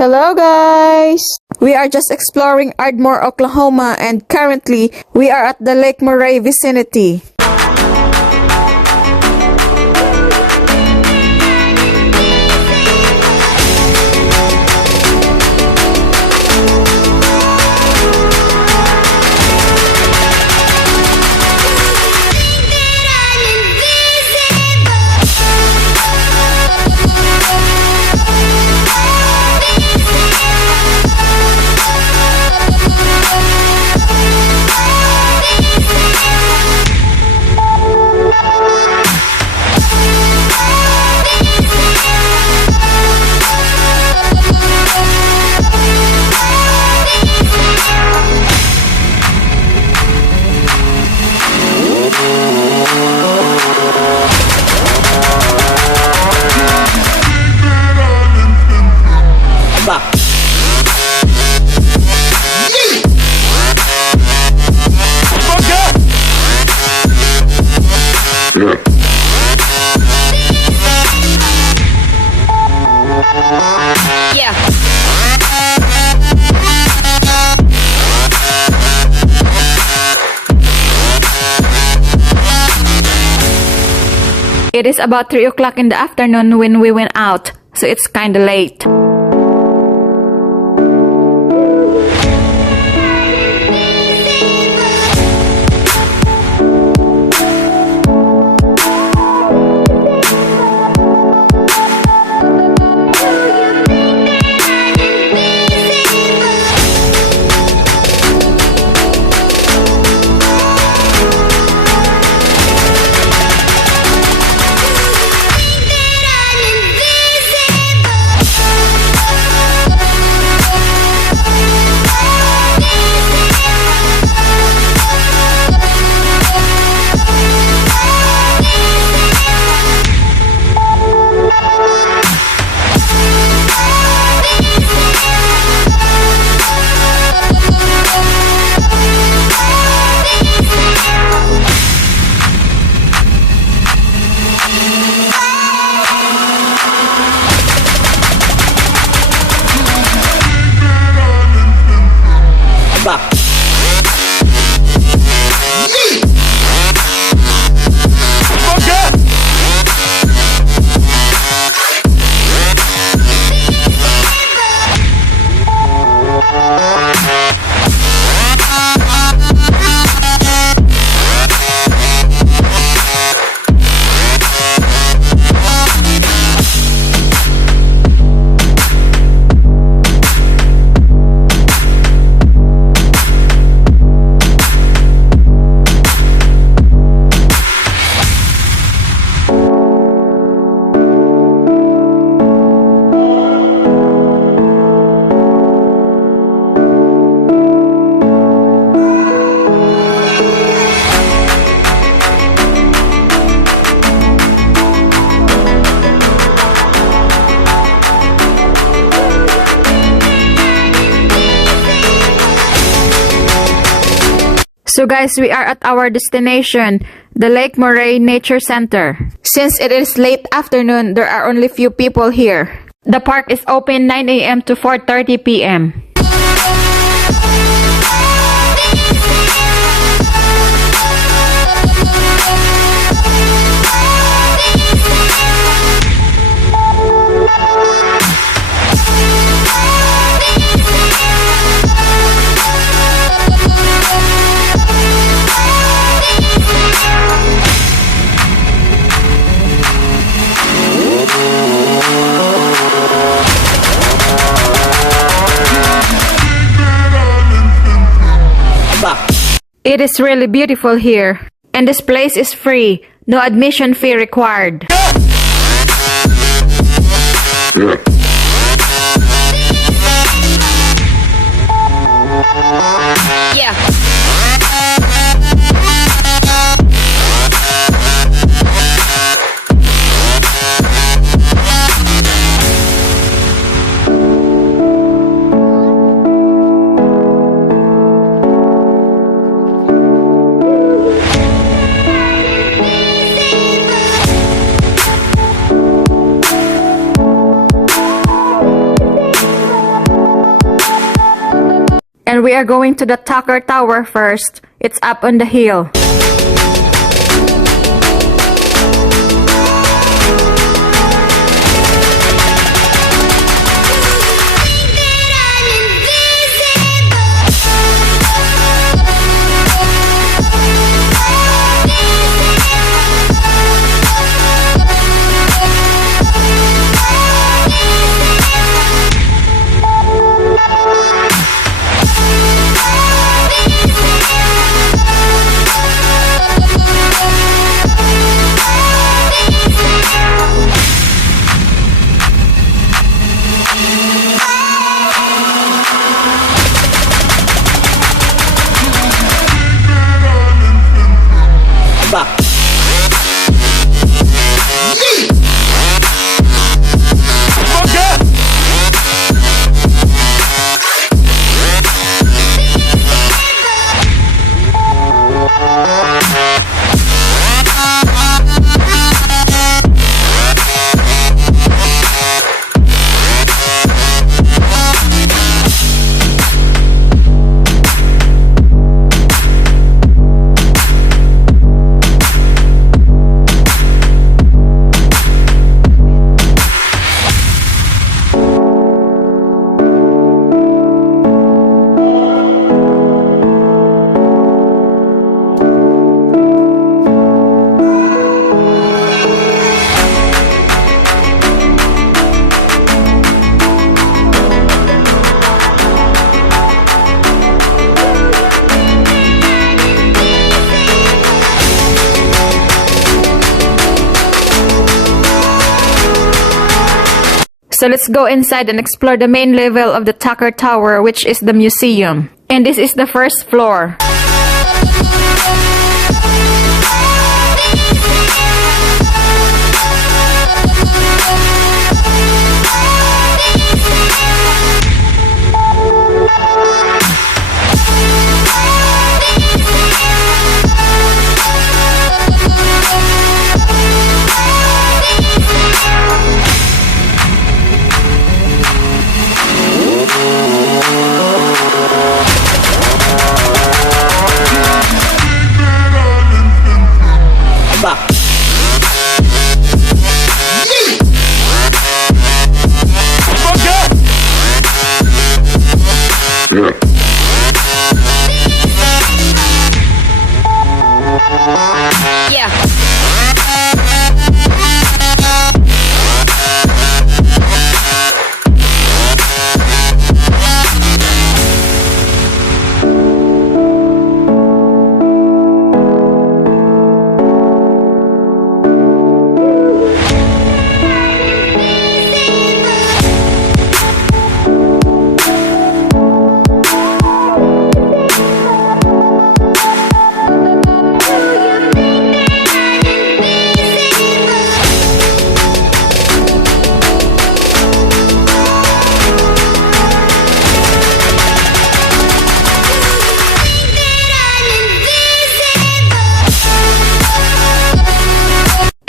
Hello guys! We are just exploring Ardmore, Oklahoma, and currently we are at the Lake Murray vicinity. It is about 3 o'clock in the afternoon when we went out, so it's kinda late. So guys, we are at our destination, the Lake Murray Nature Center. Since it is late afternoon, there are only few people here. The park is open 9 a.m. to 4:30 p.m. It is really beautiful here, and this place is free, no admission fee required. Yeah. And we are going to the Tucker Tower first. It's up on the hill. So let's go inside and explore the main level of the Tucker Tower, which is the museum. And this is the first floor.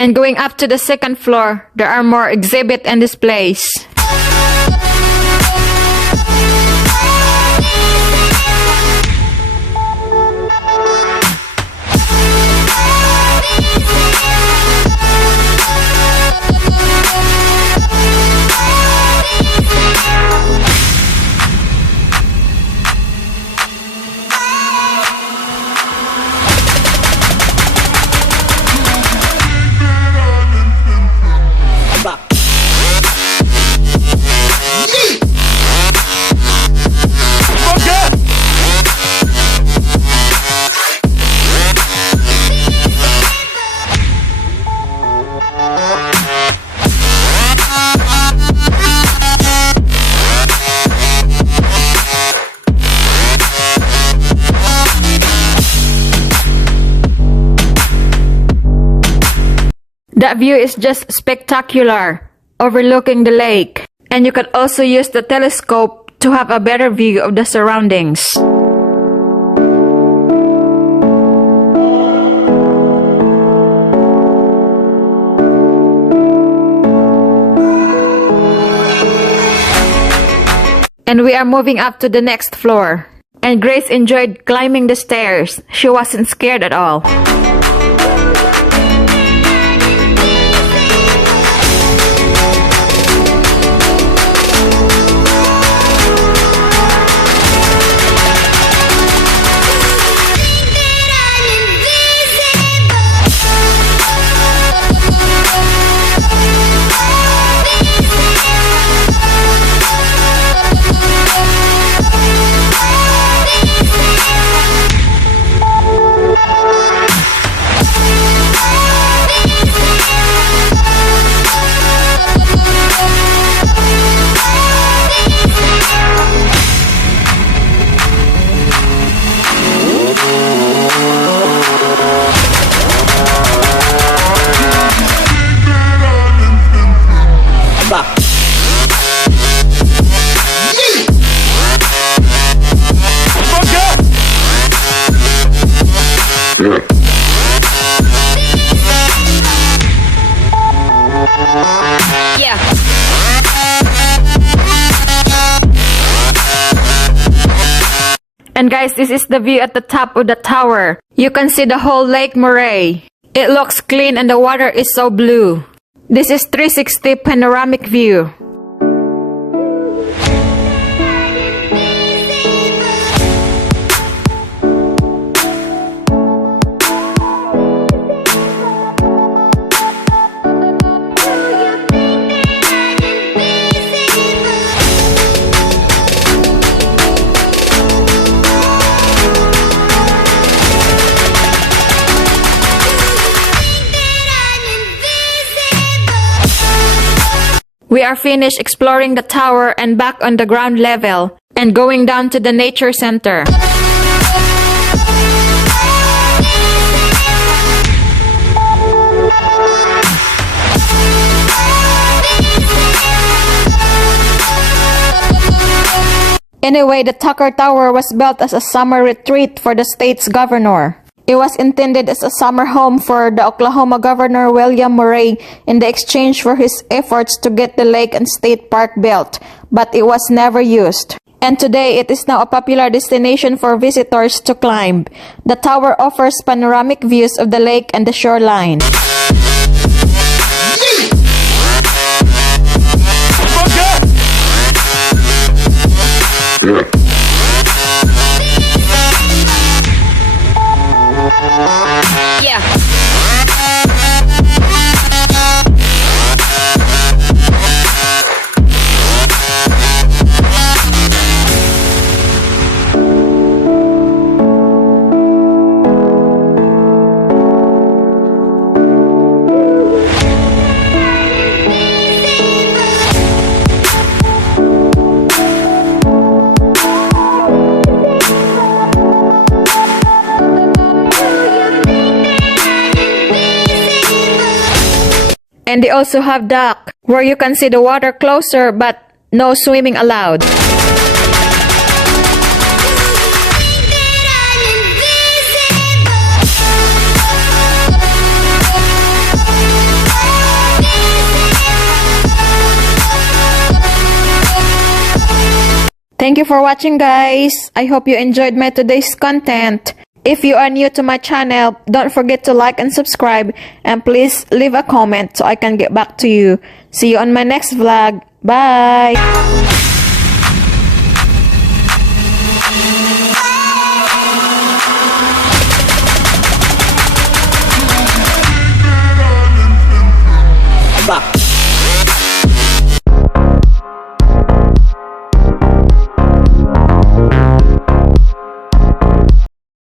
And going up to the second floor, there are more exhibits and displays. That view is just spectacular, overlooking the lake. And you can also use the telescope to have a better view of the surroundings. And we are moving up to the next floor. And Grace enjoyed climbing the stairs. She wasn't scared at all. And guys, this is the view at the top of the tower. You can see the whole Lake Murray. It looks clean and the water is so blue. This is 360 panoramic view. We are finished exploring the tower and back on the ground level and going down to the nature center. Anyway, the Tucker Tower was built as a summer retreat for the state's governor. It was intended as a summer home for the Oklahoma Governor William Murray in exchange for his efforts to get the lake and state park built, but it was never used. And today, it is now a popular destination for visitors to climb. The tower offers panoramic views of the lake and the shoreline. And they also have dock, where you can see the water closer but no swimming allowed. Thank you for watching, guys. I hope you enjoyed my today's content. If you are new to my channel, don't forget to like and subscribe, and please leave a comment so I can get back to you. See you on my next vlog. Bye!